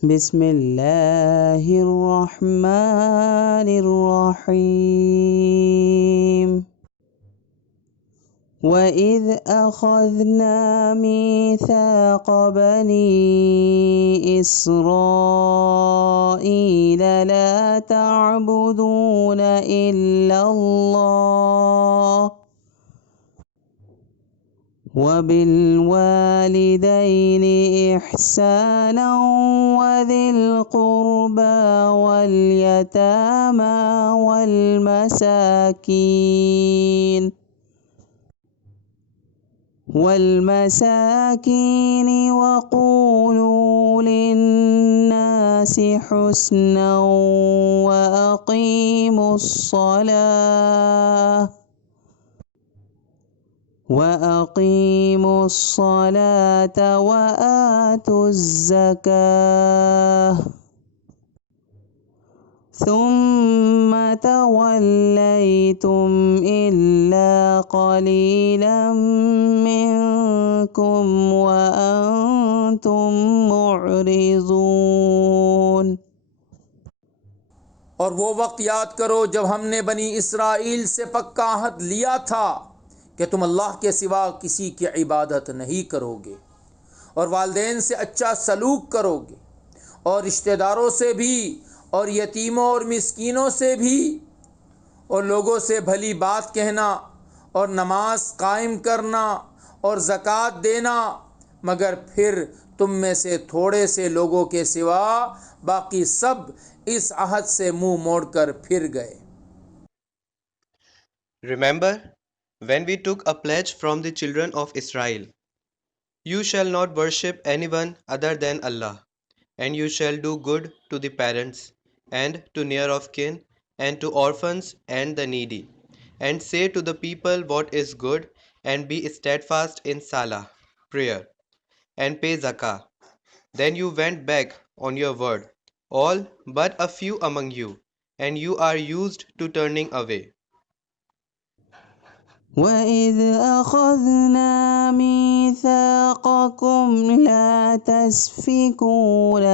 بسم الله الرحمن الرحيم وإذ أخذنا ميثاق بني إسرائيل لا تعبدون إلا الله وبالوالدين إحسانا وذي القربى واليتامى والمساكين وقولوا للناس حسنا وأقيموا الصلاة وآتوا الزكاة ثم توليتم إلا قليلا منكم وأنتم معرضون۔ اور وہ وقت یاد کرو جب ہم نے بنی اسرائیل سے پکا عہد لیا تھا کہ تم اللہ کے سوا کسی کی عبادت نہیں کرو گے اور والدین سے اچھا سلوک کرو گے اور رشتہ داروں سے بھی اور یتیموں اور مسکینوں سے بھی اور لوگوں سے بھلی بات کہنا اور نماز قائم کرنا اور زکوٰۃ دینا، مگر پھر تم میں سے تھوڑے سے لوگوں کے سوا باقی سب اس عہد سے منہ موڑ کر پھر گئے۔ Remember when we took a pledge from the children of Israel, you shall not worship anyone other than Allah, and you shall do good to the parents and to near of kin and to orphans and the needy, and say to the people what is good, and be steadfast in salah, prayer, and pay zakah. Then you went back on your word, all but a few among you, and you are used to turning away. وإذ أخذنا ميثاقكم لا تسفكون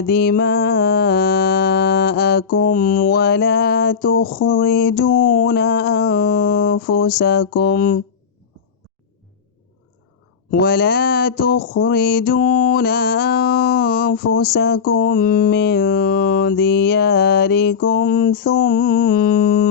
دماءكم ولا تخرجون أنفسكم من دياركم ثم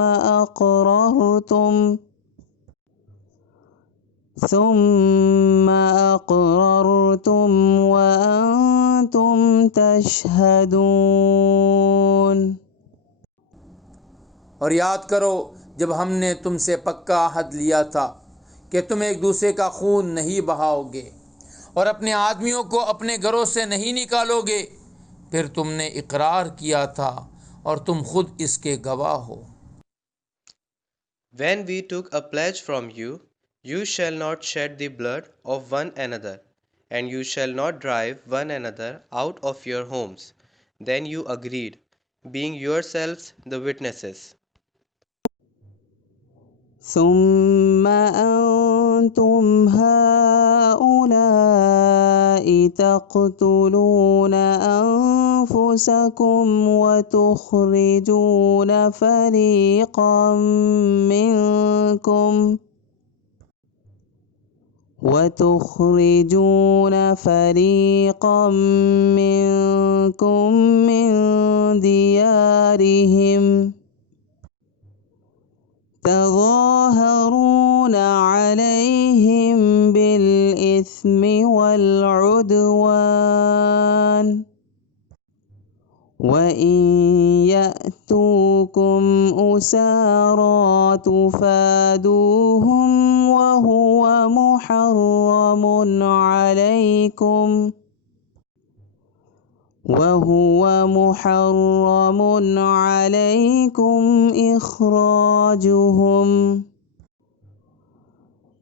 أقررتم وأنتم تشهدون۔ اور یاد کرو جب ہم نے تم سے پکا عہد لیا تھا کہ تم ایک دوسرے کا خون نہیں بہاؤ گے اور اپنے آدمیوں کو اپنے گھروں سے نہیں نکالو گے، پھر تم نے اقرار کیا تھا اور تم خود اس کے گواہ ہو۔ When we took a pledge from you, you shall not shed the blood of one another, and you shall not drive one another out of your homes. Then you agreed, being yourselves the witnesses. ثم أنتم هؤلاء تقتلون أنفسكم وتخرجون فريقا منكم من ديارهم تظاهرون عليهم بالإثم والعدوان وإن يأتوكم أسارى تفادوهم وهو محرم عليكم إخراجهم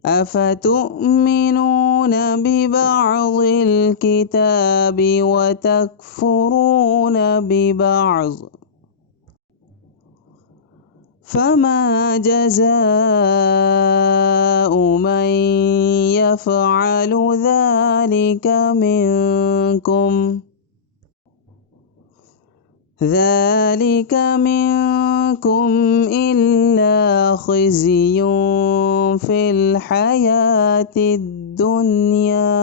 أفتؤمنون ببعض الكتاب وتكفرون ببعض فما جزاء يفعل ذلك منكم إلا خزي في الحياة الدنيا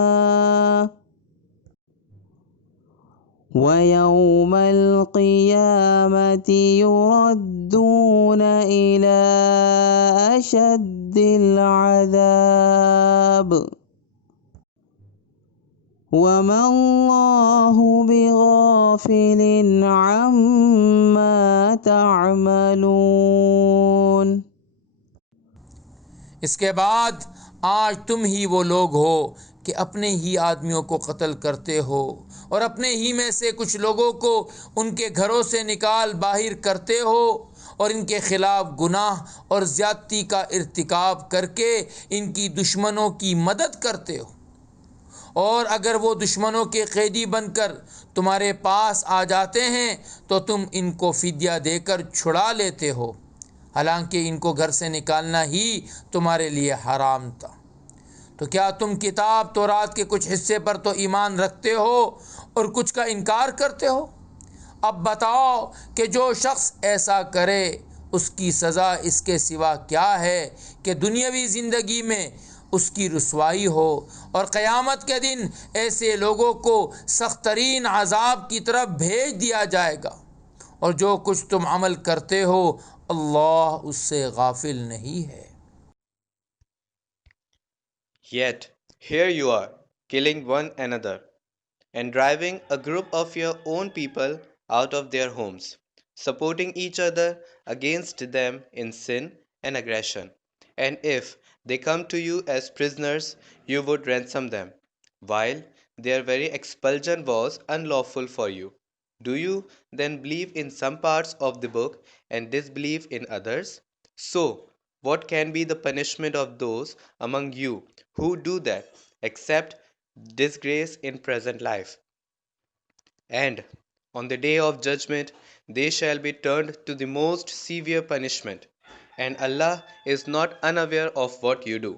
ويوم القيامة يردون إلى أشد العذاب وما الله بغافل عما تعملون. इसके बाद आज तुम ही वो लोग हो कि अपने ही आदमियों को कत्ल करते हो और अपने ही में से कुछ लोगों को उनके घरों से निकाल बाहर करते हो और इनके ख़िलाफ़ गुनाह और ज़्यादती का इर्तिकाब करके इनकी दुश्मनों की मदद करते हो, और अगर वो दुश्मनों के कैदी बनकर तुम्हारे पास आ जाते हैं तो तुम इनको फ़िद्या देकर छुड़ा लेते हो, हालांकि इनको घर से निकालना ही तुम्हारे लिए हराम था। तो क्या तुम किताब तौरात के कुछ हिस्से पर तो ईमान रखते हो और कुछ का इनकार करते हो? अब बताओ कि जो शख्स ऐसा करे उसकी सज़ा इसके सिवा क्या है कि दुनियावी ज़िंदगी में उसकी रुसवाई हो और क़यामत के दिन ऐसे लोगों को सख्त तरीन अज़ाब की तरफ भेज दिया जाएगा, और जो कुछ तुम अमल करते हो अल्लाह उससे गाफिल नहीं है. Yet here you are, killing one another, and driving a group of your own people out of their homes, supporting each other against them in sin and aggression. And if they come to you as prisoners, you would ransom them, while their very expulsion was unlawful for you. Do you then believe in some parts of the book and disbelieve in others? So, what can be the punishment of those among you who do that, except disgrace in present life? And on the day of judgment they shall be turned to the most severe punishment, and Allah is not unaware of what you do.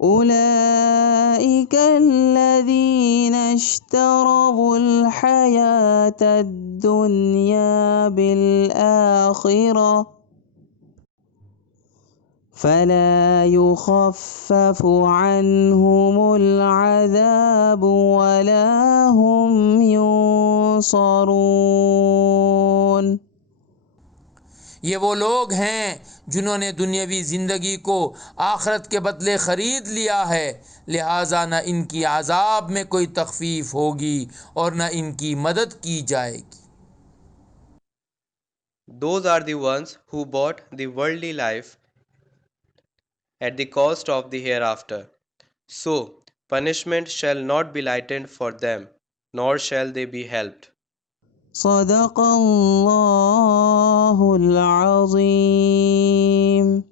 أولئك الذين اشتروا الحياة الدنيا بالآخرة فلا يخفف عنهم العذاب ولا هم ينصرون. ये वो लोग हैं जिन्होंने दुनियावी ज़िंदगी को आखरत के बदले ख़रीद लिया है, लिहाजा न इनकी अज़ाब में कोई तख़फ़ीफ़ होगी और न इनकी मदद की जाएगी. Those are the ones who bought the worldly life at the cost of the hereafter. So, punishment shall not be lightened for them, nor shall they be helped. صدق الله العظيم.